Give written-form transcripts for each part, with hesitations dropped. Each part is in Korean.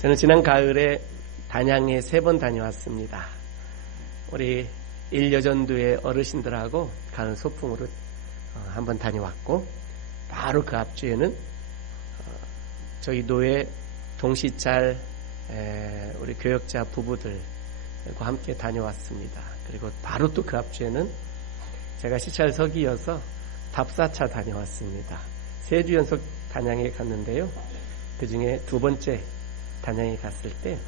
저는 지난 가을에 단양에 3번 다녀왔습니다. 우리 일여전도의 어르신들하고 가을 소풍으로 한번 다녀왔고, 바로 그 앞주에는 저희 노예 동시찰 우리 교역자 부부들과 함께 다녀왔습니다. 그리고 바로 또 그 앞주에는 제가 시찰석이어서 답사차 다녀왔습니다. 3주 연속 단양에 갔는데요. 그 중에 2번째 단양에 갔을 때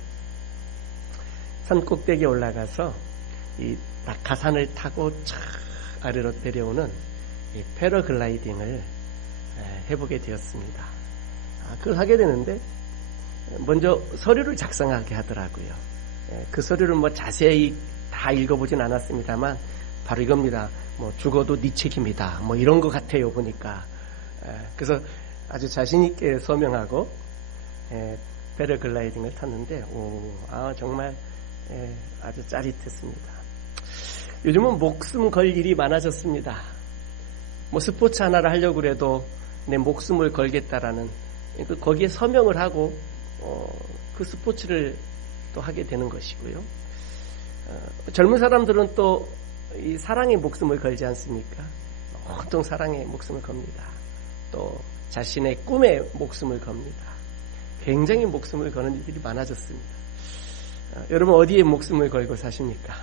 산 꼭대기에 올라가서 이 낙하산을 타고 쫙 아래로 내려오는 이 패러글라이딩을 해보게 되었습니다. 그걸 하게 되는데 먼저 서류를 작성하게 하더라고요. 그 서류를 뭐 자세히 다 읽어보진 않았습니다만 바로 이겁니다. 뭐 죽어도 네 책임이다. 뭐 이런 것 같아요 보니까. 그래서 아주 자신 있게 서명하고 패러글라이딩을 탔는데 정말 아주 짜릿했습니다. 요즘은 목숨 걸 일이 많아졌습니다. 뭐 스포츠 하나를 하려고 해도 내 목숨을 걸겠다라는 거기에 서명을 하고 그 스포츠를 또 하게 되는 것이고요. 젊은 사람들은 또 이 사랑에 목숨을 걸지 않습니까? 보통 사랑에 목숨을 겁니다. 또 자신의 꿈에 목숨을 겁니다. 굉장히 목숨을 거는 일들이 많아졌습니다. 여러분 어디에 목숨을 걸고 사십니까?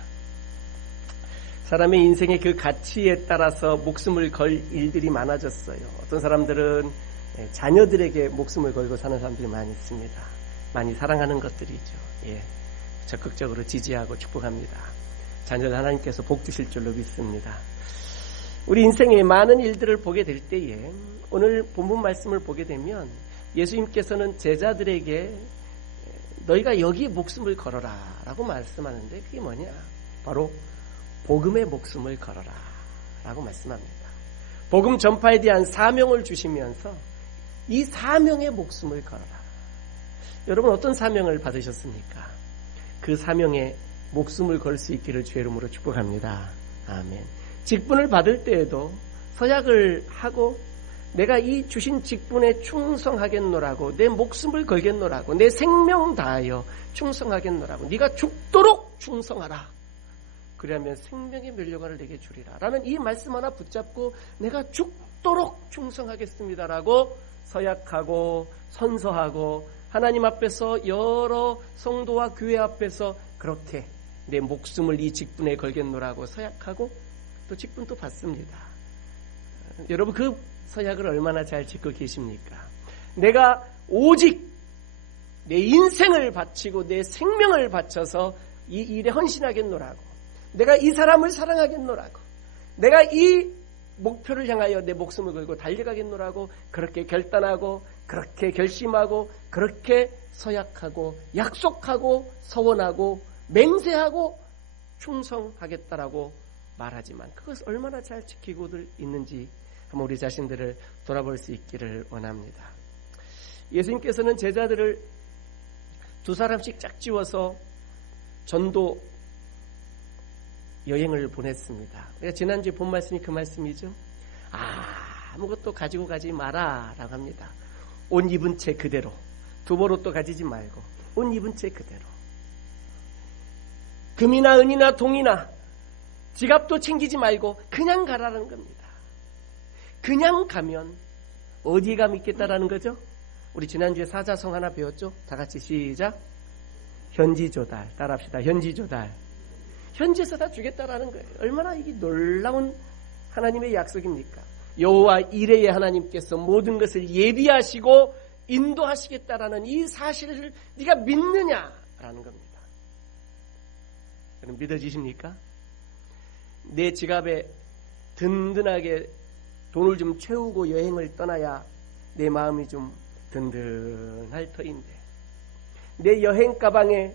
사람의 인생의 그 가치에 따라서 목숨을 걸 일들이 많아졌어요. 어떤 사람들은 자녀들에게 목숨을 걸고 사는 사람들이 많이 있습니다. 많이 사랑하는 것들이죠. 적극적으로 지지하고 축복합니다. 자녀들 하나님께서 복 주실 줄로 믿습니다. 우리 인생의 많은 일들을 보게 될 때에 오늘 본문 말씀을 보게 되면 예수님께서는 제자들에게 너희가 여기에 목숨을 걸어라 라고 말씀하는데 그게 뭐냐? 바로 복음의 목숨을 걸어라 라고 말씀합니다. 복음 전파에 대한 사명을 주시면서 이 사명의 목숨을 걸어라. 여러분 어떤 사명을 받으셨습니까? 그 사명에 목숨을 걸 수 있기를 주의 이름으로 축복합니다. 아멘. 직분을 받을 때에도 서약을 하고 내가 이 주신 직분에 충성하겠노라고 내 목숨을 걸겠노라고 내 생명 다하여 충성하겠노라고 네가 죽도록 충성하라. 그러면 생명의 면류관을 내게 주리라 라는 이 말씀 하나 붙잡고 내가 죽도록 충성하겠습니다라고 서약하고 선서하고 하나님 앞에서 여러 성도와 교회 앞에서 그렇게 내 목숨을 이 직분에 걸겠노라고 서약하고 또 직분도 받습니다. 여러분 그 서약을 얼마나 잘 짓고 계십니까? 내가 오직 내 인생을 바치고 내 생명을 바쳐서 이 일에 헌신하겠노라고 내가 이 사람을 사랑하겠노라고 내가 이 목표를 향하여 내 목숨을 걸고 달려가겠노라고 그렇게 결단하고 그렇게 결심하고 그렇게 서약하고 약속하고 서원하고 맹세하고 충성하겠다라고 말하지만 그것을 얼마나 잘 지키고들 있는지 한번 우리 자신들을 돌아볼 수 있기를 원합니다. 예수님께서는 제자들을 2사람씩 짝지워서 전도 여행을 보냈습니다. 우리가 지난주에 본 말씀이 그 말씀이죠. 아무것도 가지고 가지 마라 라고 합니다. 옷 입은 채 그대로 두벌옷도 가지지 말고 옷 입은 채 그대로 금이나 은이나 동이나 지갑도 챙기지 말고 그냥 가라는 겁니다. 그냥 가면 어디에 가면 있겠다라는 거죠? 우리 지난주에 사자성 하나 배웠죠? 다 같이 시작. 현지조달. 따라합시다. 현지조달. 현지에서 다 주겠다라는 거예요. 얼마나 이게 놀라운 하나님의 약속입니까? 여호와 이레의 하나님께서 모든 것을 예비하시고 인도하시겠다라는 이 사실을 네가 믿느냐라는 겁니다. 그럼 믿어지십니까? 내 지갑에 든든하게 돈을 좀 채우고 여행을 떠나야 내 마음이 좀 든든할 터인데 내 여행 가방에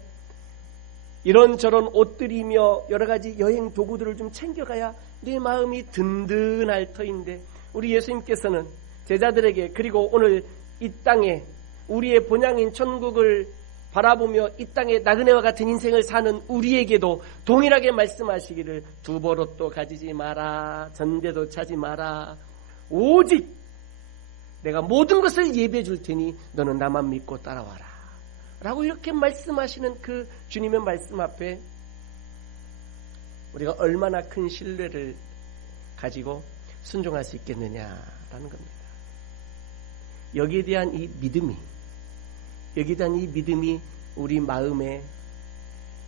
이런저런 옷들이며 여러 가지 여행 도구들을 좀 챙겨가야 내 마음이 든든할 터인데 우리 예수님께서는 제자들에게 그리고 오늘 이 땅에 우리의 본향인 천국을 바라보며 이 땅에 나그네와 같은 인생을 사는 우리에게도 동일하게 말씀하시기를 두벌옷도 가지지 마라 전대도 차지 마라 오직 내가 모든 것을 예비해 줄 테니 너는 나만 믿고 따라와라 라고 이렇게 말씀하시는 그 주님의 말씀 앞에 우리가 얼마나 큰 신뢰를 가지고 순종할 수 있겠느냐라는 겁니다. 여기에 대한 이 믿음이 우리 마음에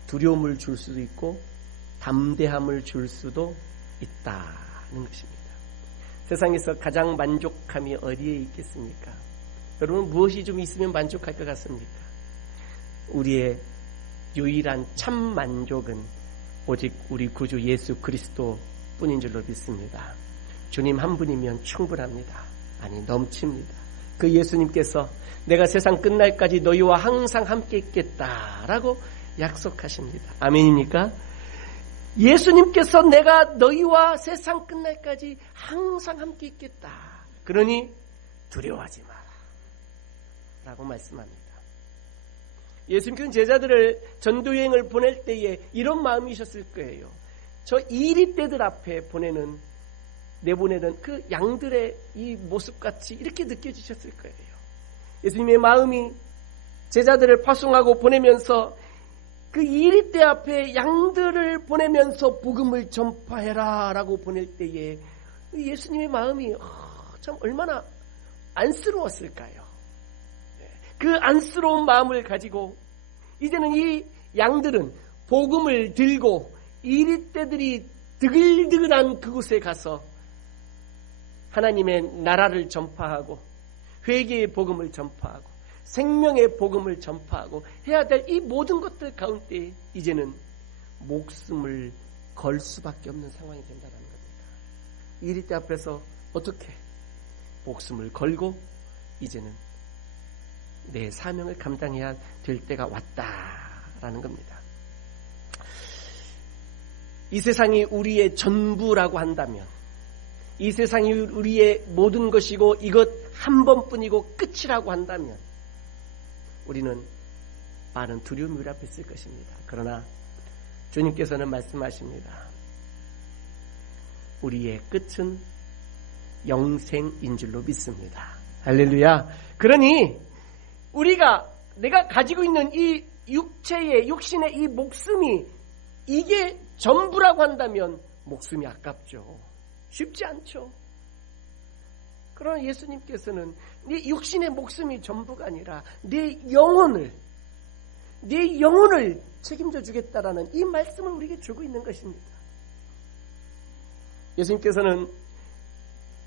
두려움을 줄 수도 있고 담대함을 줄 수도 있다는 것입니다. 세상에서 가장 만족함이 어디에 있겠습니까? 여러분, 무엇이 좀 있으면 만족할 것 같습니까? 우리의 유일한 참 만족은 오직 우리 구주 예수 그리스도 뿐인 줄로 믿습니다. 주님 한 분이면 충분합니다. 아니, 넘칩니다. 그 예수님께서 내가 세상 끝날까지 너희와 항상 함께 있겠다라고 약속하십니다. 아멘입니까? 예수님께서 내가 너희와 세상 끝날까지 항상 함께 있겠다. 그러니 두려워하지 마라 라고 말씀합니다. 예수님께서는 제자들을 전도여행을 보낼 때에 이런 마음이셨을 거예요. 저 이리떼들 앞에 내보내는 그 양들의 이 모습같이 이렇게 느껴지셨을 거예요. 예수님의 마음이 제자들을 파송하고 보내면서 그 이리떼 앞에 양들을 보내면서 복음을 전파해라 라고 보낼 때에 예수님의 마음이 참 얼마나 안쓰러웠을까요? 그 안쓰러운 마음을 가지고 이제는 이 양들은 복음을 들고 이리떼들이 드글드글한 그곳에 가서 하나님의 나라를 전파하고 회개의 복음을 전파하고 생명의 복음을 전파하고 해야 될 이 모든 것들 가운데 이제는 목숨을 걸 수밖에 없는 상황이 된다는 겁니다. 이리떼 앞에서 어떻게 목숨을 걸고 이제는 내 사명을 감당해야 될 때가 왔다라는 겁니다. 이 세상이 우리의 전부라고 한다면, 이 세상이 우리의 모든 것이고 이것 한 번뿐이고 끝이라고 한다면 우리는 많은 두려움이 우리 앞에 있을 것입니다. 그러나 주님께서는 말씀하십니다. 우리의 끝은 영생인 줄로 믿습니다. 할렐루야. 그러니 내가 가지고 있는 이 육신의 이 목숨이 이게 전부라고 한다면 목숨이 아깝죠. 쉽지 않죠. 그러나 예수님께서는 네 육신의 목숨이 전부가 아니라 내 영혼을 책임져 주겠다라는 이 말씀을 우리에게 주고 있는 것입니다. 예수님께서는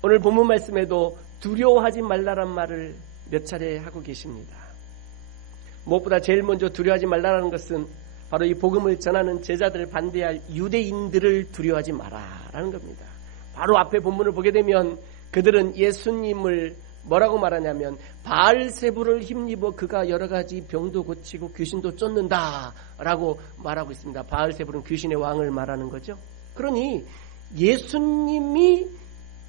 오늘 본문 말씀에도 두려워하지 말라란 말을 몇 차례 하고 계십니다. 무엇보다 제일 먼저 두려워하지 말라는 것은 바로 이 복음을 전하는 제자들을 반대할 유대인들을 두려워하지 마라라는 겁니다. 바로 앞에 본문을 보게 되면 그들은 예수님을 뭐라고 말하냐면 바알세불을 힘입어 그가 여러 가지 병도 고치고 귀신도 쫓는다라고 말하고 있습니다. 바알세불은 귀신의 왕을 말하는 거죠. 그러니 예수님이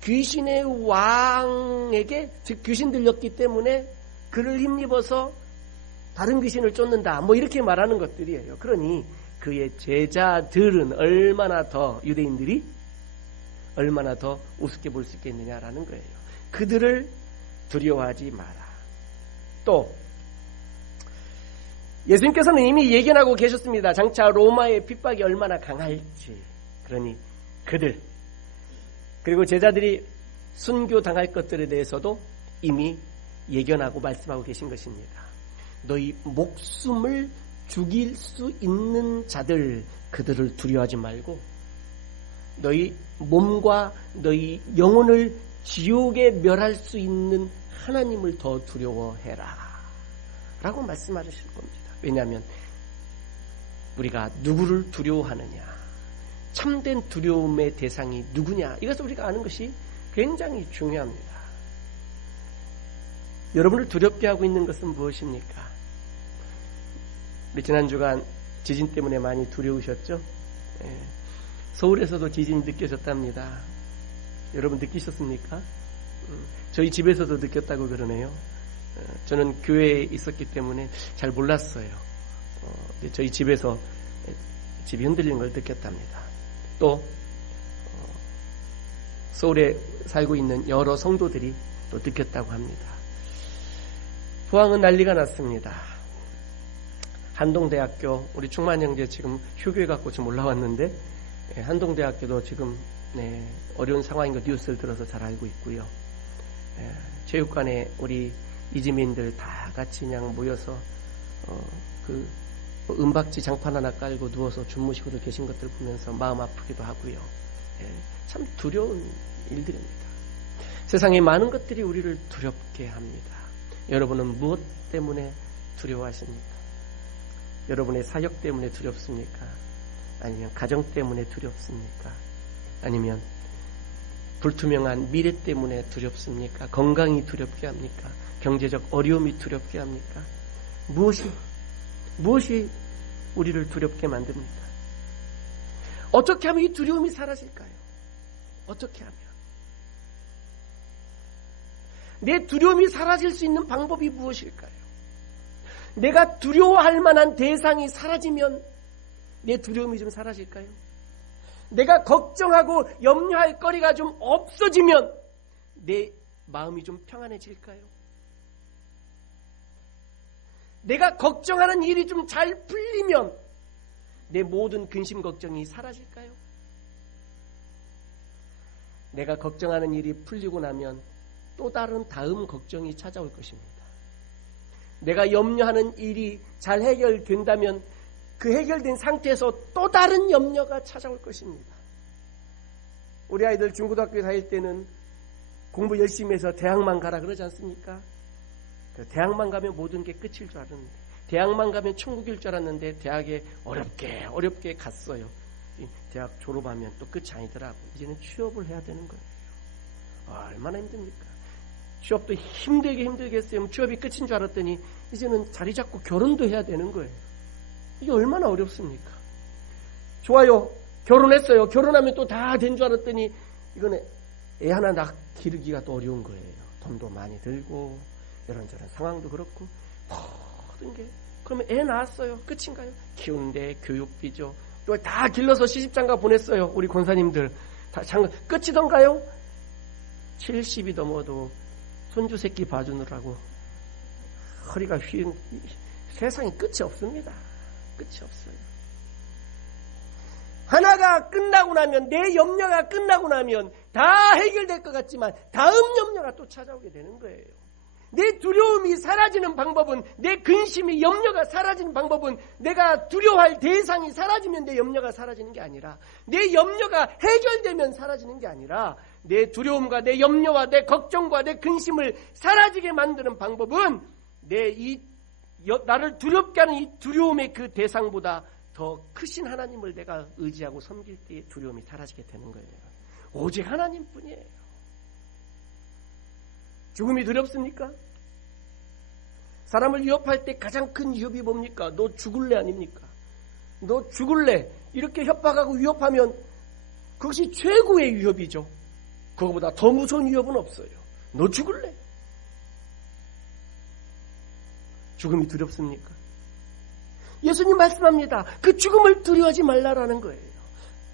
귀신의 왕에게, 즉 귀신 들렸기 때문에 그를 힘입어서 다른 귀신을 쫓는다, 뭐 이렇게 말하는 것들이에요. 그러니 그의 제자들은 얼마나 더, 유대인들이 얼마나 더 우습게 볼 수 있겠느냐라는 거예요. 그들을 두려워하지 마라. 또 예수님께서는 이미 예견하고 계셨습니다. 장차 로마의 핍박이 얼마나 강할지. 그러니 그들, 그리고 제자들이 순교당할 것들에 대해서도 이미 예견하고 말씀하고 계신 것입니다. 너희 목숨을 죽일 수 있는 자들, 그들을 두려워하지 말고 너희 몸과 너희 영혼을 지옥에 멸할 수 있는 하나님을 더 두려워해라 라고 말씀하실 겁니다. 왜냐하면 우리가 누구를 두려워하느냐, 참된 두려움의 대상이 누구냐, 이것을 우리가 아는 것이 굉장히 중요합니다. 여러분을 두렵게 하고 있는 것은 무엇입니까? 우리 지난 주간 지진 때문에 많이 두려우셨죠? 서울에서도 지진이 느껴졌답니다. 여러분 느끼셨습니까? 저희 집에서도 느꼈다고 그러네요. 저는 교회에 있었기 때문에 잘 몰랐어요. 저희 집에서 집이 흔들리는 걸 느꼈답니다. 또 서울에 살고 있는 여러 성도들이 또 느꼈다고 합니다. 포항은 난리가 났습니다. 한동대학교, 우리 충만 형제 지금 휴교해 갖고 지금 올라왔는데, 한동대학교도 지금 어려운 상황인 거 뉴스를 들어서 잘 알고 있고요. 체육관에 우리 이지민들 다 같이 그냥 모여서 그 은박지 장판 하나 깔고 누워서 주무시고도 계신 것들 보면서 마음 아프기도 하고요. 참 두려운 일들입니다. 세상에 많은 것들이 우리를 두렵게 합니다. 여러분은 무엇 때문에 두려워하십니까? 여러분의 사역 때문에 두렵습니까? 아니면 가정 때문에 두렵습니까? 아니면 불투명한 미래 때문에 두렵습니까? 건강이 두렵게 합니까? 경제적 어려움이 두렵게 합니까? 무엇이 우리를 두렵게 만듭니까? 어떻게 하면 이 두려움이 사라질까요? 어떻게 하면? 내 두려움이 사라질 수 있는 방법이 무엇일까요? 내가 두려워할 만한 대상이 사라지면 내 두려움이 좀 사라질까요? 내가 걱정하고 염려할 거리가 좀 없어지면 내 마음이 좀 평안해질까요? 내가 걱정하는 일이 좀 잘 풀리면 내 모든 근심 걱정이 사라질까요? 내가 걱정하는 일이 풀리고 나면 또 다른 다음 걱정이 찾아올 것입니다. 내가 염려하는 일이 잘 해결된다면 그 해결된 상태에서 또 다른 염려가 찾아올 것입니다. 우리 아이들 중고등학교 다닐 때는 공부 열심히 해서 대학만 가라 그러지 않습니까? 대학만 가면 모든 게 끝일 줄 알았는데, 대학만 가면 천국일 줄 알았는데 대학에 어렵게 갔어요. 대학 졸업하면 또 끝이 아니더라고. 이제는 취업을 해야 되는 거예요. 얼마나 힘듭니까? 취업도 힘들게 했어요. 취업이 끝인 줄 알았더니 이제는 자리 잡고 결혼도 해야 되는 거예요. 이게 얼마나 어렵습니까? 좋아요. 결혼했어요. 결혼하면 또 다 된 줄 알았더니 이건 애 하나 기르기가 또 어려운 거예요. 돈도 많이 들고 이런저런 상황도 그렇고 모든 게. 그러면 애 낳았어요. 끝인가요? 키우는데 교육비죠. 또 다 길러서 시집장가 보냈어요. 우리 권사님들 다 끝이던가요? 70이 넘어도 손주 새끼 봐주느라고 허리가 휘는 세상에 끝이 없습니다. 끝이 없어요. 하나가 끝나고 나면, 내 염려가 끝나고 나면 다 해결될 것 같지만 다음 염려가 또 찾아오게 되는 거예요. 내 두려움이 사라지는 방법은, 내 근심이 염려가 사라지는 방법은 내가 두려워할 대상이 사라지면 내 염려가 사라지는 게 아니라, 내 염려가 해결되면 사라지는 게 아니라, 내 두려움과 내 염려와 내 걱정과 내 근심을 사라지게 만드는 방법은 나를 두렵게 하는 이 두려움의 그 대상보다 더 크신 하나님을 내가 의지하고 섬길 때의 두려움이 사라지게 되는 거예요. 오직 하나님뿐이에요. 죽음이 두렵습니까? 사람을 위협할 때 가장 큰 위협이 뭡니까? 너 죽을래 아닙니까? 너 죽을래 이렇게 협박하고 위협하면 그것이 최고의 위협이죠. 그거보다 더 무서운 위협은 없어요. 너 죽을래? 죽음이 두렵습니까? 예수님 말씀합니다. 그 죽음을 두려워하지 말라라는 거예요.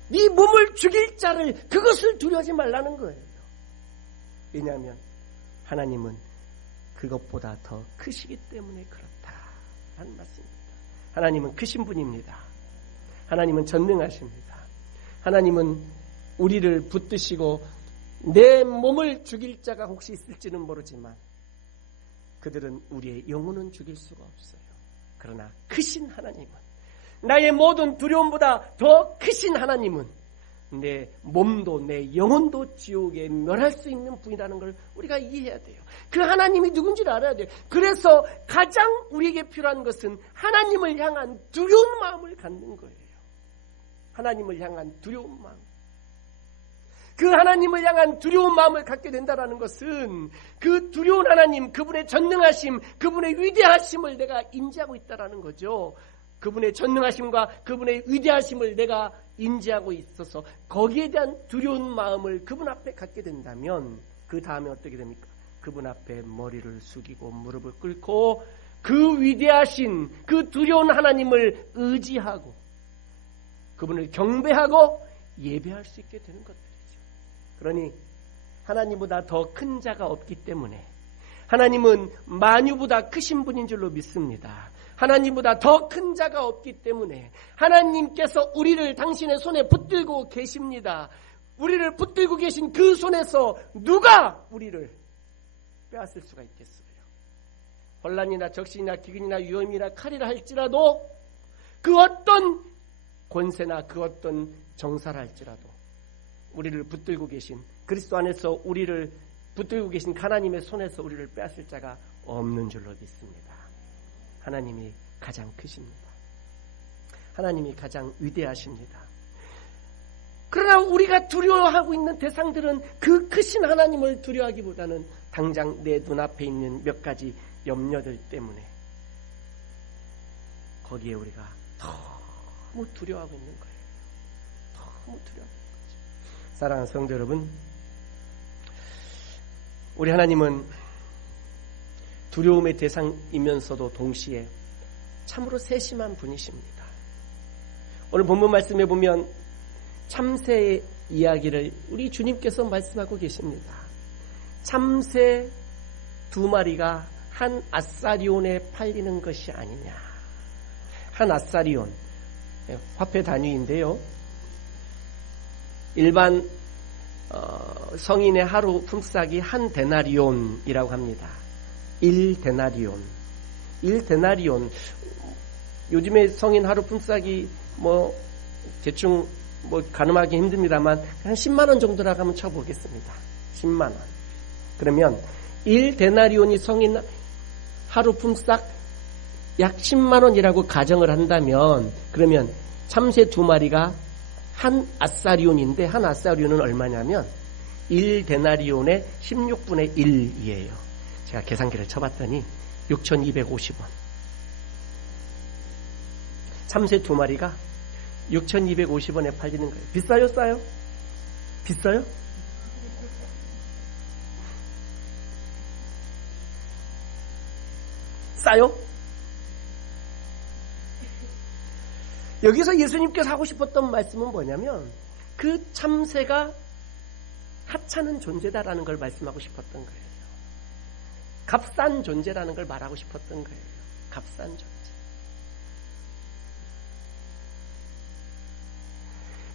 네 몸을 죽일 자를, 그것을 두려워하지 말라는 거예요. 왜냐하면 하나님은 그것보다 더 크시기 때문에 그렇다라는 말씀입니다. 하나님은 크신 분입니다. 하나님은 전능하십니다. 하나님은 우리를 붙드시고 내 몸을 죽일 자가 혹시 있을지는 모르지만 그들은 우리의 영혼은 죽일 수가 없어요. 그러나 크신 하나님은, 나의 모든 두려움보다 더 크신 하나님은 내 몸도 내 영혼도 지옥에 멸할 수 있는 분이라는 걸 우리가 이해해야 돼요. 그 하나님이 누군지를 알아야 돼요. 그래서 가장 우리에게 필요한 것은 하나님을 향한 두려운 마음을 갖는 거예요. 하나님을 향한 두려운 마음. 그 하나님을 향한 두려운 마음을 갖게 된다는 것은 그 두려운 하나님, 그분의 전능하심, 그분의 위대하심을 내가 인지하고 있다는 거죠. 그분의 전능하심과 그분의 위대하심을 내가 인지하고 있어서 거기에 대한 두려운 마음을 그분 앞에 갖게 된다면 그 다음에 어떻게 됩니까? 그분 앞에 머리를 숙이고 무릎을 꿇고 그 위대하신 그 두려운 하나님을 의지하고 그분을 경배하고 예배할 수 있게 되는 것들이죠. 그러니 하나님보다 더 큰 자가 없기 때문에, 하나님은 만유보다 크신 분인 줄로 믿습니다. 하나님보다 더 큰 자가 없기 때문에 하나님께서 우리를 당신의 손에 붙들고 계십니다. 우리를 붙들고 계신 그 손에서 누가 우리를 빼앗을 수가 있겠어요? 혼란이나 적신이나 기근이나 위험이나 칼이라 할지라도 그 어떤 권세나 그 어떤 정사라 할지라도 우리를 붙들고 계신 그리스도 안에서 우리를 붙들고 계신 하나님의 손에서 우리를 빼앗을 자가 없는 줄로 믿습니다. 하나님이 가장 크십니다. 하나님이 가장 위대하십니다. 그러나 우리가 두려워하고 있는 대상들은 그 크신 하나님을 두려워하기보다는 당장 내 눈앞에 있는 몇 가지 염려들 때문에 거기에 우리가 너무 두려워하고 있는 거예요. 너무 두려워하고 있는 거죠. 사랑하는 성도 여러분, 우리 하나님은 두려움의 대상이면서도 동시에 참으로 세심한 분이십니다. 오늘 본문 말씀에 보면 참새의 이야기를 우리 주님께서 말씀하고 계십니다. 참새 2마리가 한 아사리온에 팔리는 것이 아니냐. 한 아사리온, 화폐 단위인데요. 일반 성인의 하루 품삯이 한 데나리온이라고 합니다. 1데나리온. 1데나리온. 요즘에 성인 하루 품삯이 대충 가늠하기 힘듭니다만 한 10만 원 정도라고 하면 쳐보겠습니다. 10만 원. 그러면 1데나리온이 성인 하루 품삯 약 10만 원이라고 가정을 한다면 그러면 참새 2마리가 한 아사리온인데 한 아사리온은 얼마냐면 1데나리온의 16분의 1이에요. 제가 계산기를 쳐봤더니 6,250원. 참새 2마리가 6,250원에 팔리는 거예요. 비싸요? 싸요? 비싸요? 싸요? 여기서 예수님께서 하고 싶었던 말씀은 뭐냐면 그 참새가 하찮은 존재다라는 걸 말씀하고 싶었던 거예요. 값싼 존재라는 걸 말하고 싶었던 거예요. 값싼 존재.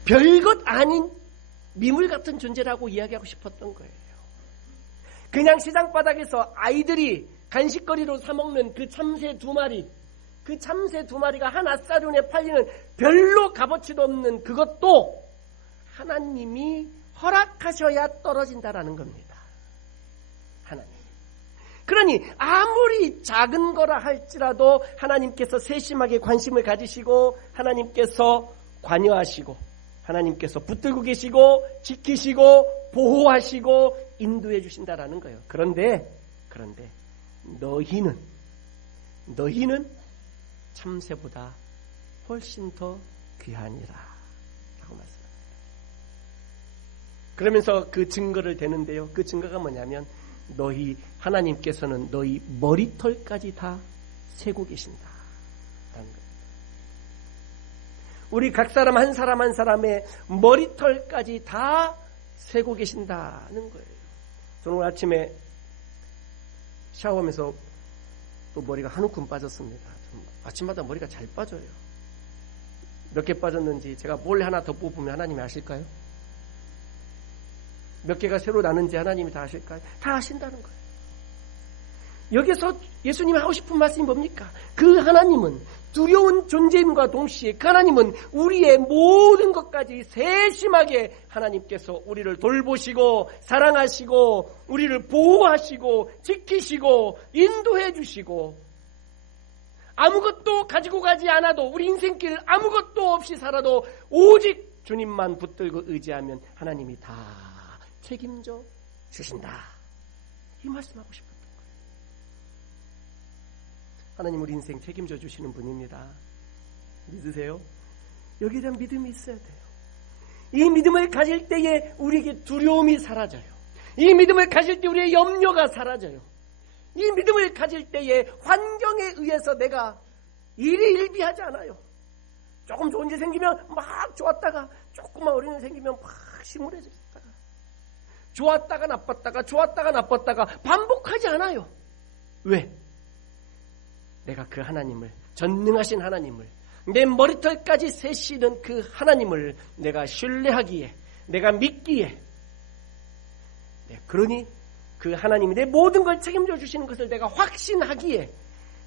별것 아닌 미물 같은 존재라고 이야기하고 싶었던 거예요. 그냥 시장 바닥에서 아이들이 간식거리로 사먹는 그 참새 2마리, 그 참새 2마리가 한 아사리온에 팔리는 별로 값어치도 없는 그것도 하나님이 허락하셔야 떨어진다라는 겁니다. 하나님. 그러니 아무리 작은 거라 할지라도 하나님께서 세심하게 관심을 가지시고 하나님께서 관여하시고 하나님께서 붙들고 계시고 지키시고 보호하시고 인도해 주신다라는 거예요. 그런데 너희는 참새보다 훨씬 더 귀하니라 라고 말씀합니다. 그러면서 그 증거를 대는데요. 그 증거가 뭐냐면 하나님께서는 너희 머리털까지 다 세고 계신다 라는 겁니다. 우리 각 사람 한 사람의 머리털까지 다 세고 계신다는 거예요. 저는 오늘 아침에 샤워하면서 또 머리가 한 움큼 빠졌습니다. 아침마다 머리가 잘 빠져요. 몇 개 빠졌는지 제가 몰래 하나 더 뽑으면 하나님이 아실까요? 몇 개가 새로 나는지 하나님이 다 아실까요? 다 아신다는 거예요. 여기서 예수님이 하고 싶은 말씀이 뭡니까? 그 하나님은 두려운 존재임과 동시에 그 하나님은 우리의 모든 것까지 세심하게 하나님께서 우리를 돌보시고 사랑하시고 우리를 보호하시고 지키시고 인도해 주시고 아무것도 가지고 가지 않아도 우리 인생길 아무것도 없이 살아도 오직 주님만 붙들고 의지하면 하나님이 다 책임져 주신다. 이 말씀하고 싶었던 거예요. 하나님 우리 인생 책임져 주시는 분입니다. 믿으세요? 여기에 대한 믿음이 있어야 돼요. 이 믿음을 가질 때에 우리에게 두려움이 사라져요. 이 믿음을 가질 때 우리의 염려가 사라져요. 이 믿음을 가질 때에 환경에 의해서 내가 일희일비하지 않아요. 조금 좋은 일 생기면 막 좋았다가 조금만 어려운 일 생기면 막 심울해졌다가 좋았다가 나빴다가 좋았다가 나빴다가 반복하지 않아요. 왜? 내가 그 하나님을, 전능하신 하나님을, 내 머리털까지 세시는 그 하나님을 내가 신뢰하기에, 내가 믿기에, 그러니 그 하나님이 내 모든 걸 책임져 주시는 것을 내가 확신하기에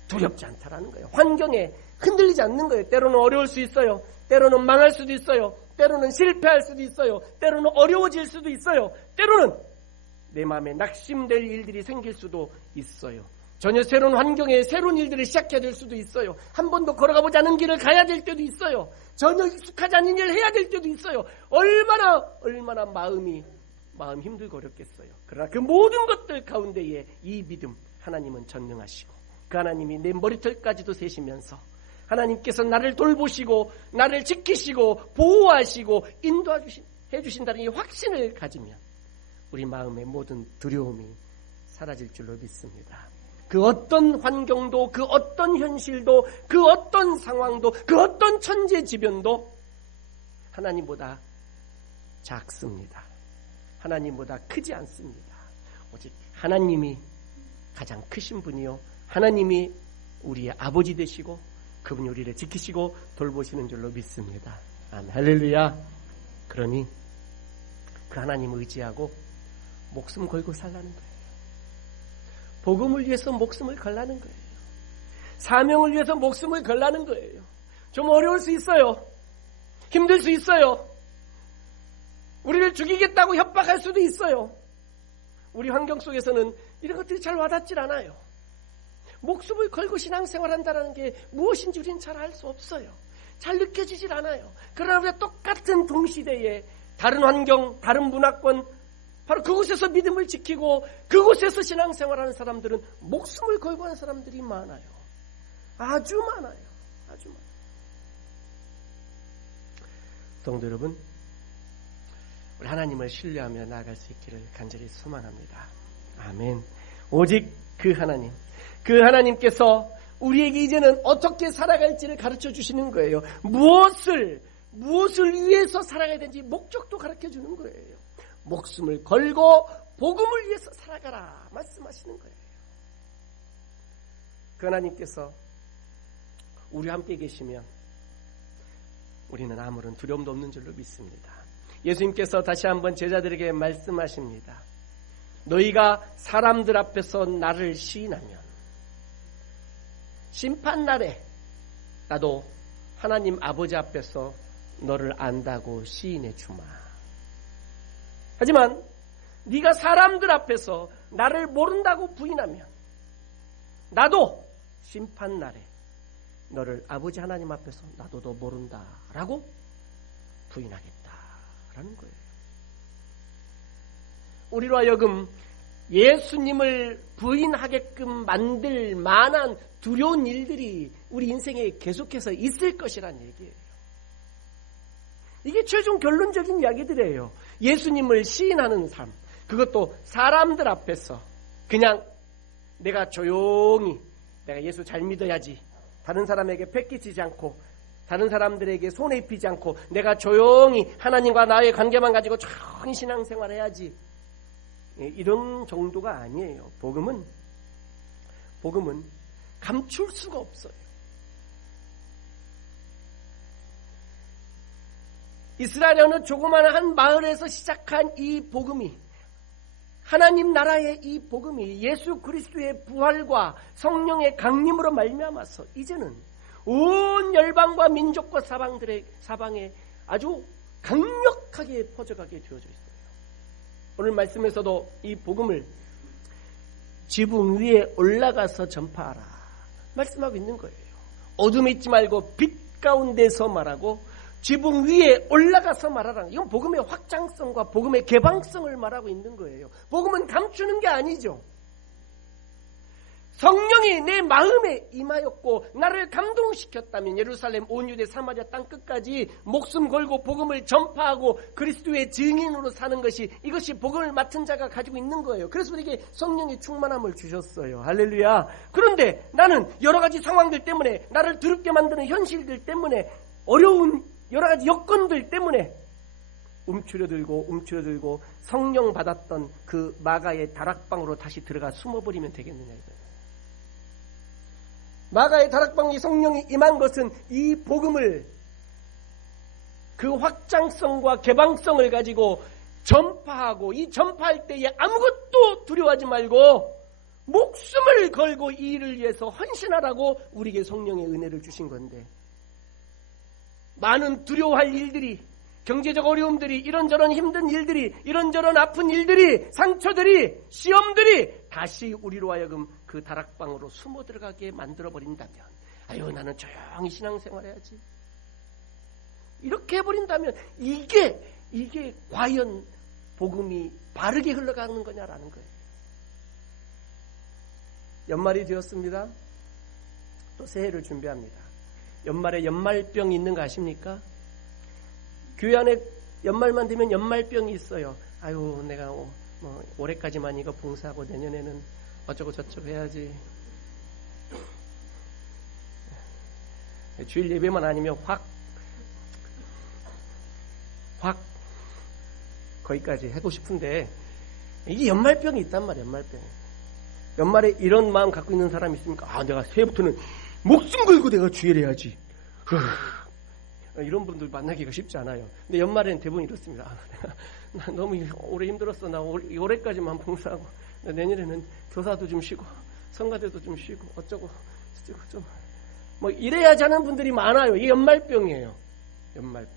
두렵지 않다라는 거예요. 환경에 흔들리지 않는 거예요. 때로는 어려울 수 있어요. 때로는 망할 수도 있어요. 때로는 실패할 수도 있어요. 때로는 어려워질 수도 있어요. 때로는 내 마음에 낙심될 일들이 생길 수도 있어요. 전혀 새로운 환경에 새로운 일들을 시작해야 될 수도 있어요. 한 번도 걸어가보지 않은 길을 가야 될 때도 있어요. 전혀 익숙하지 않은 일을 해야 될 때도 있어요. 얼마나 마음이 힘들고 어렵겠어요. 그러나 그 모든 것들 가운데에 이 믿음, 하나님은 전능하시고 그 하나님이 내 머리털까지도 세시면서 하나님께서 나를 돌보시고 나를 지키시고 보호하시고 인도해 주신다는 이 확신을 가지면 우리 마음의 모든 두려움이 사라질 줄로 믿습니다. 그 어떤 환경도, 그 어떤 현실도, 그 어떤 상황도, 그 어떤 천재지변도 하나님보다 작습니다. 하나님보다 크지 않습니다. 오직 하나님이 가장 크신 분이요, 하나님이 우리의 아버지 되시고 그분이 우리를 지키시고 돌보시는 줄로 믿습니다. 아멘. 할렐루야. 그러니 그 하나님을 의지하고 목숨 걸고 살라는 거예요. 복음을 위해서 목숨을 걸라는 거예요. 사명을 위해서 목숨을 걸라는 거예요. 좀 어려울 수 있어요. 힘들 수 있어요. 우리를 죽이겠다고 협박할 수도 있어요. 우리 환경 속에서는 이런 것들이 잘 와닿질 않아요. 목숨을 걸고 신앙생활한다는 게 무엇인지 우리는 잘 알 수 없어요. 잘 느껴지질 않아요. 그러나 우리가 똑같은 동시대에 다른 환경, 다른 문화권, 바로 그곳에서 믿음을 지키고 그곳에서 신앙생활하는 사람들은 목숨을 걸고 하는 사람들이 많아요. 아주 많아요. 아주 많아요. 성도 여러분, 우리 하나님을 신뢰하며 나아갈 수 있기를 간절히 소망합니다. 아멘. 오직 그 하나님께서 우리에게 이제는 어떻게 살아갈지를 가르쳐 주시는 거예요. 무엇을 위해서 살아가야 되는지 목적도 가르쳐 주는 거예요. 목숨을 걸고 복음을 위해서 살아가라 말씀하시는 거예요. 그 하나님께서 우리와 함께 계시면 우리는 아무런 두려움도 없는 줄로 믿습니다. 예수님께서 다시 한번 제자들에게 말씀하십니다. 너희가 사람들 앞에서 나를 시인하면 심판날에 나도 하나님 아버지 앞에서 너를 안다고 시인해 주마. 하지만 네가 사람들 앞에서 나를 모른다고 부인하면 나도 심판날에 너를 아버지 하나님 앞에서 나도 너 모른다라고 부인하겠다라는 거예요. 우리로 하여금 예수님을 부인하게끔 만들 만한 두려운 일들이 우리 인생에 계속해서 있을 것이란 얘기예요. 이게 최종 결론적인 이야기들이에요. 예수님을 시인하는 삶, 그것도 사람들 앞에서 그냥 내가 조용히 내가 예수 잘 믿어야지, 다른 사람에게 패기치지 않고 다른 사람들에게 손해 입히지 않고 내가 조용히 하나님과 나의 관계만 가지고 조용히 신앙생활해야지, 이런 정도가 아니에요. 복음은 감출 수가 없어요. 이스라엘 어느 조그마한 한 마을에서 시작한 이 복음이, 하나님 나라의 이 복음이 예수 그리스도의 부활과 성령의 강림으로 말미암아서 이제는 온 열방과 민족과 사방에 아주 강력하게 퍼져가게 되어져 있어요. 오늘 말씀에서도 이 복음을 지붕 위에 올라가서 전파하라 말씀하고 있는 거예요. 어둠에 있지 말고 빛 가운데서 말하고 지붕 위에 올라가서 말하라. 이건 복음의 확장성과 복음의 개방성을 말하고 있는 거예요. 복음은 감추는 게 아니죠. 성령이 내 마음에 임하였고 나를 감동시켰다면 예루살렘 온 유대 사마리아 땅 끝까지 목숨 걸고 복음을 전파하고 그리스도의 증인으로 사는 것이, 이것이 복음을 맡은 자가 가지고 있는 거예요. 그래서 우리에게 성령의 충만함을 주셨어요. 할렐루야. 그런데 나는 여러 가지 상황들 때문에, 나를 두렵게 만드는 현실들 때문에, 어려운 여러 가지 여건들 때문에 움츠러들고 성령 받았던 그 마가의 다락방으로 다시 들어가 숨어버리면 되겠느냐 이거예요. 마가의 다락방에 성령이 임한 것은 이 복음을, 그 확장성과 개방성을 가지고 전파하고, 이 전파할 때에 아무것도 두려워하지 말고 목숨을 걸고 이 일을 위해서 헌신하라고 우리에게 성령의 은혜를 주신 건데, 많은 두려워할 일들이, 경제적 어려움들이, 이런저런 힘든 일들이, 이런저런 아픈 일들이, 상처들이, 시험들이 다시 우리로 하여금 그 다락방으로 숨어 들어가게 만들어버린다면, 아유 나는 조용히 신앙생활 해야지, 이렇게 해버린다면 이게 과연 복음이 바르게 흘러가는 거냐라는 거예요. 연말이 되었습니다. 또 새해를 준비합니다. 연말에 연말병이 있는 거 아십니까? 교회 안에 연말만 되면 연말병이 있어요. 아유 내가 올해까지만 이거 봉사하고 내년에는 어쩌고 저쩌고 해야지. 주일 예배만 아니면 확 거기까지 하고 싶은데, 이게 연말병이 있단 말이에요. 연말병. 연말에 이런 마음 갖고 있는 사람이 있습니까? 아 내가 새해부터는 목숨 걸고 내가 주일 해야지. 이런 분들 만나기가 쉽지 않아요. 근데 연말에는 대부분 이렇습니다. 나 너무 오래 힘들었어. 나 올해까지만 봉사하고, 내년에는 교사도 좀 쉬고 성가대도 좀 쉬고 어쩌고 좀 이래야지 하는 분들이 많아요. 이게 연말병이에요. 연말병.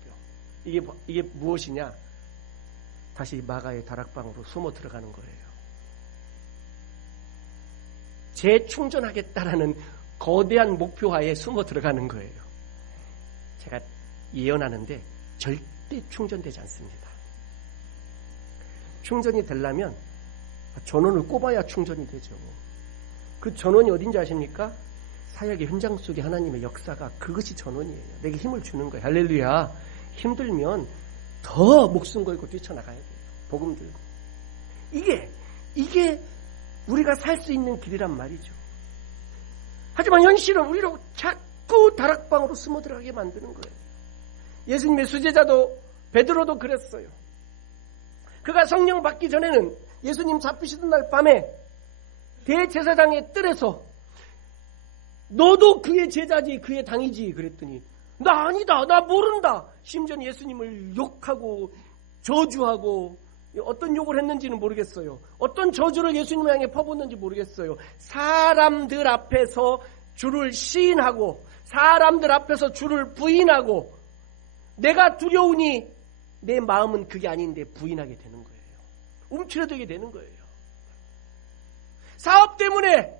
이게 무엇이냐? 다시 마가의 다락방으로 숨어 들어가는 거예요. 재충전하겠다라는 거대한 목표하에 숨어 들어가는 거예요. 제가 예언하는데 절대 충전되지 않습니다. 충전이 되려면 전원을 꼽아야 충전이 되죠. 그 전원이 어딘지 아십니까? 사역의 현장 속에 하나님의 역사가, 그것이 전원이에요. 내게 힘을 주는 거예요. 할렐루야. 힘들면 더 목숨 걸고 뛰쳐나가야 돼요. 복음 들고. 이게 우리가 살 수 있는 길이란 말이죠. 하지만 현실은 우리를 자꾸 다락방으로 숨어 들어가게 만드는 거예요. 예수님의 수제자도 베드로도 그랬어요. 그가 성령 받기 전에는 예수님 잡히시던 날 밤에 대제사장의 뜰에서 너도 그의 제자지, 그의 당이지 그랬더니 나 아니다, 나 모른다. 심지어 예수님을 욕하고 저주하고, 어떤 욕을 했는지는 모르겠어요. 어떤 저주를 예수님 향해 퍼붓는지 모르겠어요. 사람들 앞에서 주를 시인하고, 사람들 앞에서 주를 부인하고, 내가 두려우니 내 마음은 그게 아닌데 부인하게 되는 거예요. 움츠러들게 되는 거예요. 사업 때문에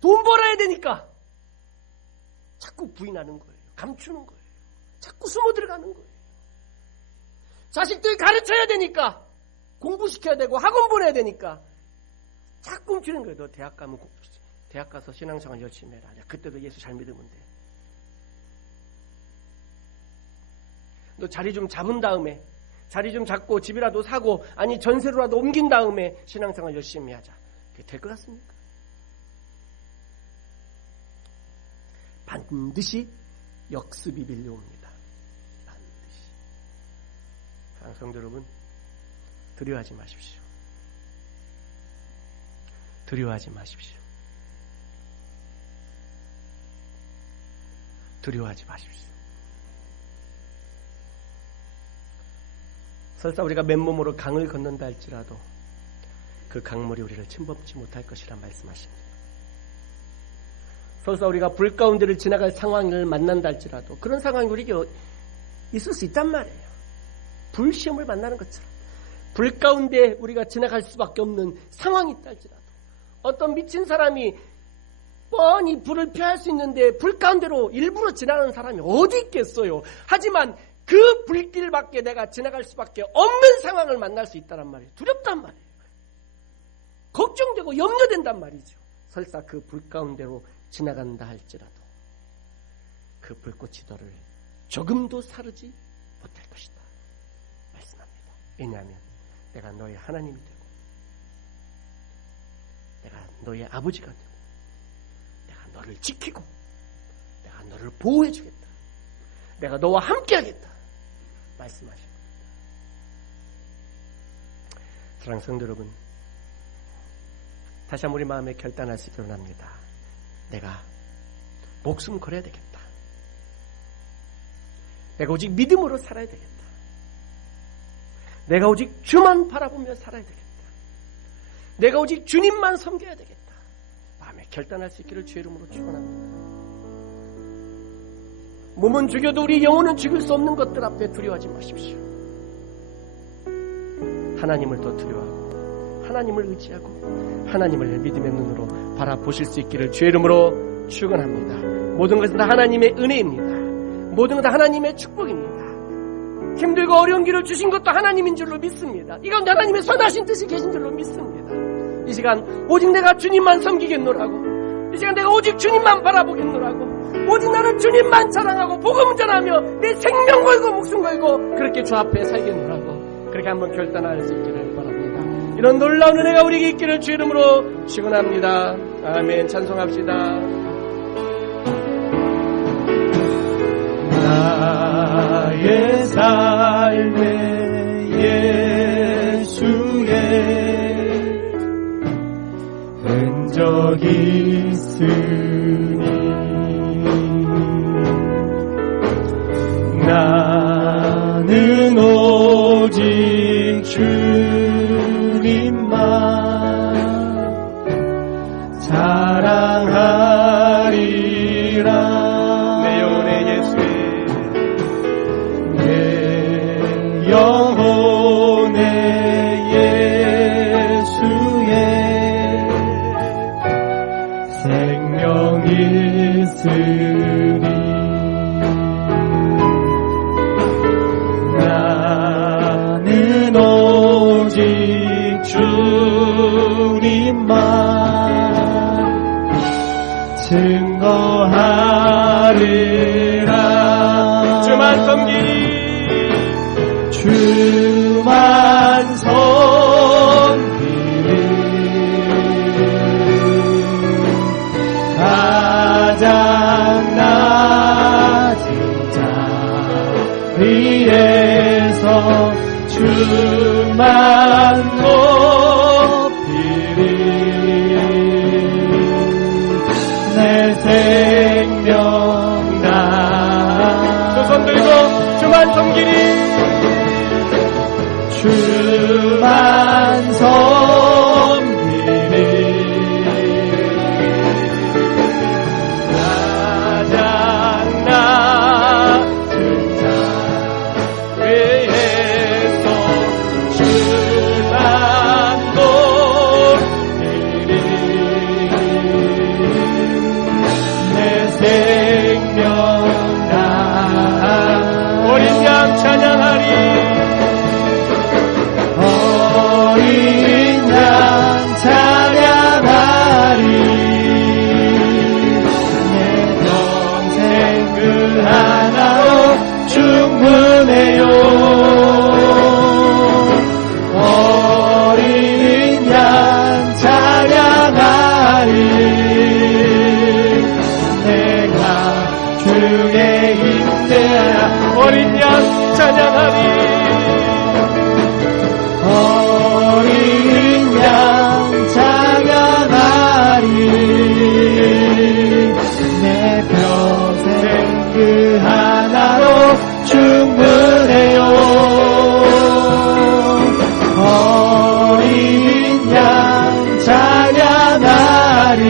돈 벌어야 되니까 자꾸 부인하는 거예요. 감추는 거예요. 자꾸 숨어 들어가는 거예요. 자식들 가르쳐야 되니까, 공부시켜야 되고 학원 보내야 되니까 자꾸 움츠리는 거예요. 너 대학 가면 대학 가서 신앙생활 열심히 해라. 그때도 예수 잘 믿으면 돼. 너 자리 좀 잡은 다음에, 자리 좀 잡고 집이라도 사고, 아니 전세로라도 옮긴 다음에 신앙생활 열심히 하자. 그게 될 것 같습니까? 반드시 역습이 밀려옵니다. 반드시. 사랑하는 성도 여러분, 두려워하지 마십시오. 두려워하지 마십시오. 두려워하지 마십시오. 설사 우리가 맨몸으로 강을 건넌다 할지라도 그 강물이 우리를 침범치 못할 것이라 말씀하십니다. 설사 우리가 불 가운데를 지나갈 상황을 만난다 할지라도 그런 상황이 우리에게 있을 수 있단 말이에요. 불시험을 만나는 것처럼 불 가운데 우리가 지나갈 수밖에 없는 상황이 있다 할지라도, 어떤 미친 사람이 뻔히 불을 피할 수 있는데 불 가운데로 일부러 지나가는 사람이 어디 있겠어요. 하지만 그 불길밖에 내가 지나갈 수밖에 없는 상황을 만날 수 있다란 말이에요. 두렵단 말이에요. 걱정되고 염려된단 말이죠. 설사 그 불 가운데로 지나간다 할지라도 그 불꽃이 너를 조금도 사르지 못할 것이다 말씀합니다. 왜냐하면 내가 너의 하나님이 되고, 내가 너의 아버지가 되고, 내가 너를 지키고, 내가 너를 보호해 주겠다, 내가 너와 함께 하겠다 말씀하십니다. 사랑하는 성도 여러분, 다시 한번 우리 마음에 결단할 수 있기를 원합니다. 내가 목숨 걸어야 되겠다. 내가 오직 믿음으로 살아야 되겠다. 내가 오직 주만 바라보며 살아야 되겠다. 내가 오직 주님만 섬겨야 되겠다. 마음에 결단할 수 있기를 주의 이름으로 축원합니다. 몸은 죽여도 우리 영혼은 죽일 수 없는 것들 앞에 두려워하지 마십시오. 하나님을 더 두려워하고 하나님을 의지하고 하나님을 믿음의 눈으로 바라보실 수 있기를 주의 이름으로 축원합니다. 모든 것은 다 하나님의 은혜입니다. 모든 것 다 하나님의 축복입니다. 힘들고 어려운 길을 주신 것도 하나님인 줄로 믿습니다. 이건 하나님의 선하신 뜻이 계신 줄로 믿습니다. 이 시간 오직 내가 주님만 섬기겠노라고, 이 시간 내가 오직 주님만 바라보겠노라고, 오직 나는 주님만 자랑하고 복음 전하며 내 생명 걸고 목숨 걸고 그렇게 주 앞에 살겠노라고 그렇게 한번 결단할 수 있기를 바랍니다. 이런 놀라운 은혜가 우리에게 있기를 주 이름으로 축원합니다. 아멘. 찬송합시다. 나의 삶에 예수의 흔적이 있으니 나는 오직 주님만 사랑하리라. 영혼의 예수의 생명이 있으니 나는 오직 주님만 증거하리라. 주만 섬기리. 주만 섬기리. 가장 낮은 자리에서 주만 높이리. 내 생명 나 두 손 들고 주만 섬기리. 주만 섬기리. 가장 낮은 자리에서 주만 높이리. 내 생명 나 어린 양 찬양하리. 찬양하리. 내 평생 그 하나로 충분해요. 어린 양 찬양하리. 내가 주의 임재하라. 어린 양 찬양하리. 충분해요. 어린 양 찬양하리.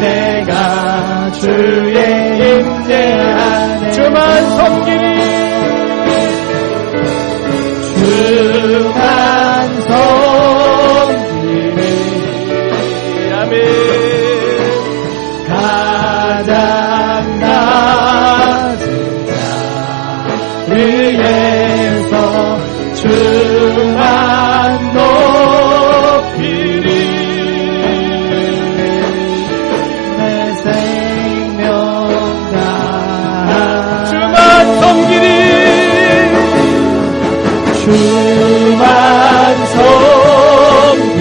내가 주의 임재 안에 주만 섬기리. 주만 섬기리. 아멘. 가장 낮은 자리에서 주만 높이리. 내 생명 다 주만 섬기리. 주만 섬기리.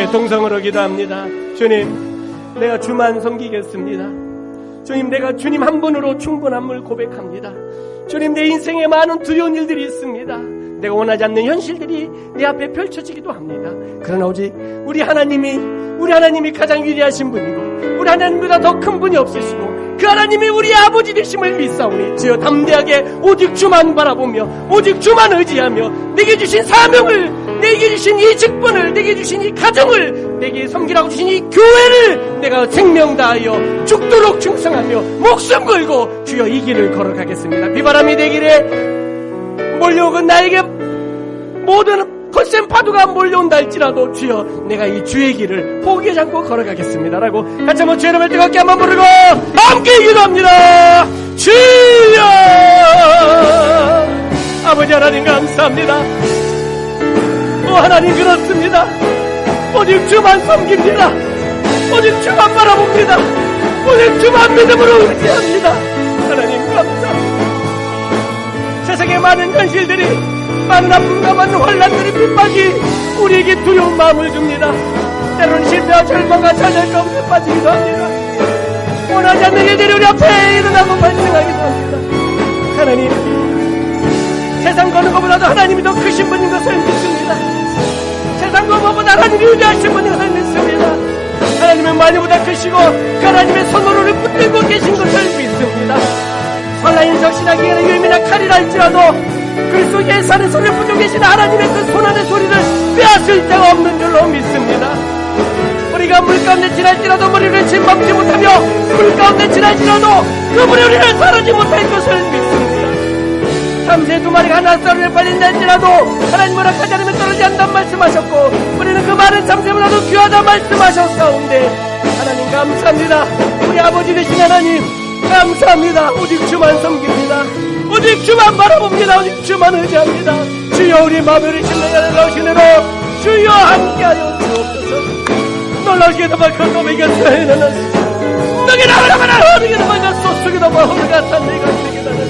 함께 동성으로 기도합니다. 주님, 내가 주만 섬기겠습니다. 주님, 내가 주님 한 분으로 충분함을 고백합니다. 주님, 내 인생에 많은 두려운 일들이 있습니다. 내가 원하지 않는 현실들이 내 앞에 펼쳐지기도 합니다. 그러나 오직 우리 하나님이 가장 위대하신 분이고 우리 하나님보다 더 큰 분이 없으시고 그 하나님이 우리 아버지 되심을 믿사오니 주여 담대하게 오직 주만 바라보며 오직 주만 의지하며 내게 주신 사명을, 내게 주신 이 직분을, 내게 주신 이 가정을, 내게 섬기라고 주신 이 교회를 내가 생명 다하여 죽도록 충성하며 목숨 걸고 주여 이 길을 걸어가겠습니다. 비바람이 내길에 몰려오건 나에게 모든 거센 파도가 몰려온다 할지라도 주여 내가 이 주의 길을 포기하지 않고 걸어가겠습니다 라고 같이 한번 주의 이름을 뜨겁게 한번 부르고 함께 기도합니다. 주여, 아버지 하나님 감사합니다. 하나님 그렇습니다. 오직 주만 섬깁니다. 오직 주만 바라봅니다. 오직 주만 믿음으로 의지합니다. 하나님 감사합니다. 세상의 많은 현실들이, 많은 아픔과 많은 환난들이 빗박이 우리에게 두려운 마음을 줍니다. 때로는 실패와 절망과 좌절 가운데 빠지기도 합니다. 원하지 않는 일들이 우리 앞에 일어나고 발생하기도 합니다. 하나님, 세상 거는 것보다도 하나님이 더 크신 분인 것을 믿습니다. 세상 거는 것보다 하나님이 위대하신 분인 것을 믿습니다. 하나님은 만유보다 크시고 그 하나님의 손으로를 붙들고 계신 것을 믿습니다. 설라인 적신하기에는 유임이나 칼이라 할지라도 그리스도 예수 안에 손을 붙들고 계신 하나님의 그 손안의 소리를 빼앗을 데가 없는 줄로 믿습니다. 우리가 물 가운데 지날지라도 머리를 짓밟지 못하며 물 가운데 지날지라도 그물이 우리를 사르지 못할 것을 믿습니다. 참새 두 마리가 하나 썰을 빨린다 할지라도 하나님 허락하지 않으면 떨어지지 않는다는 말씀하셨고 우리는 그 많은 참새보다도 귀하다 말씀하셨사온데 하나님 감사합니다. 우리 아버지 되신 하나님 감사합니다. 오직 주만 섬깁니다. 오직 주만 바라봅니다. 오직 주만 의지합니다. 주여 우리 마음을 심령에 넣으신 대로 주여 함께하여 주옵소서. 놀라우시게도 말큰 놈에게 서해나는 너게 나가라마라 너게도 말가 소속에도 뭐 허가탄 내가 내게 나는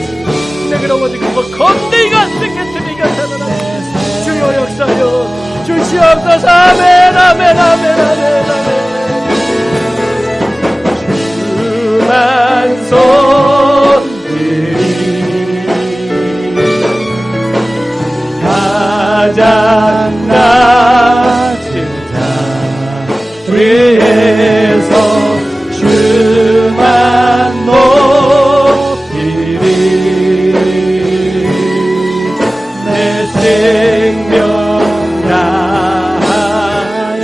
내게로 어디 그거 건네이가 쓰겠으니까 사나라 주여 역사여 주시옵소서. 아멘 아멘 아멘 아멘 아멘. 주만 손들이 가장 낮은 자 위에서 주만 높이리 내 생명 다하여.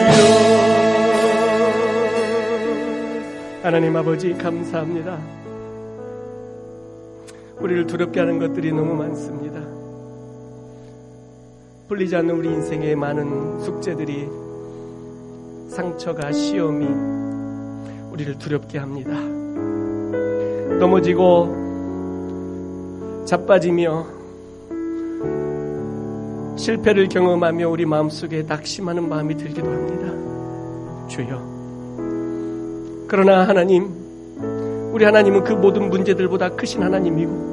하나님 아버지 감사합니다. 우리를 두렵게 하는 것들이 너무 많습니다. 풀리지 않는 우리 인생의 많은 숙제들이, 상처가, 시험이 우리를 두렵게 합니다. 넘어지고 자빠지며 실패를 경험하며 우리 마음속에 낙심하는 마음이 들기도 합니다. 주여, 그러나 하나님, 우리 하나님은 그 모든 문제들보다 크신 하나님이고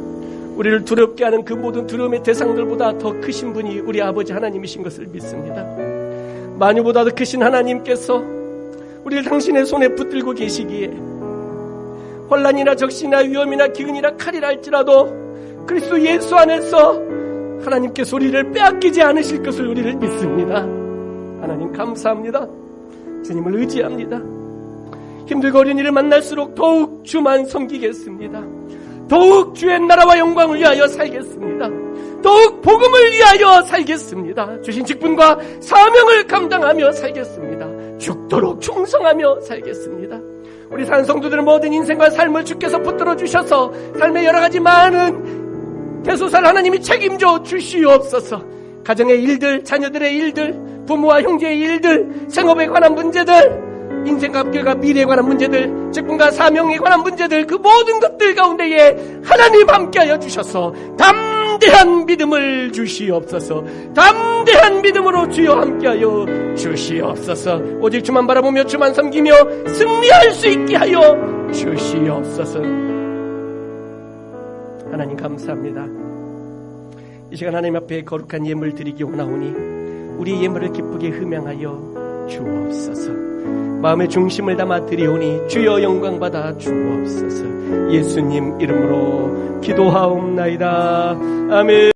우리를 두렵게 하는 그 모든 두려움의 대상들보다 더 크신 분이 우리 아버지 하나님이신 것을 믿습니다. 만유보다도 크신 하나님께서 우리를 당신의 손에 붙들고 계시기에 혼란이나 적신이나 위험이나 기근이나 칼이라 할지라도 그리스도 예수 안에서 하나님께서 우리를 빼앗기지 않으실 것을 우리를 믿습니다. 하나님 감사합니다. 주님을 의지합니다. 힘들고 어려운 일을 만날수록 더욱 주만 섬기겠습니다. 더욱 주의 나라와 영광을 위하여 살겠습니다. 더욱 복음을 위하여 살겠습니다. 주신 직분과 사명을 감당하며 살겠습니다. 죽도록 충성하며 살겠습니다. 우리 사는 성도들은 모든 인생과 삶을 주께서 붙들어 주셔서 삶의 여러 가지 많은 대소사를 하나님이 책임져 주시옵소서. 가정의 일들, 자녀들의 일들, 부모와 형제의 일들, 생업에 관한 문제들, 인생과 앞길과 미래에 관한 문제들, 직분과 사명에 관한 문제들, 그 모든 것들 가운데에 하나님 함께하여 주셔서 담대한 믿음을 주시옵소서. 담대한 믿음으로 주여 함께하여 주시옵소서. 오직 주만 바라보며 주만 섬기며 승리할 수 있게 하여 주시옵소서. 하나님 감사합니다. 이 시간 하나님 앞에 거룩한 예물 드리기 원하오니 우리 예물을 기쁘게 흠양하여 주옵소서. 마음의 중심을 담아 드리오니 주여 영광 받아 주옵소서. 예수님 이름으로 기도하옵나이다. 아멘.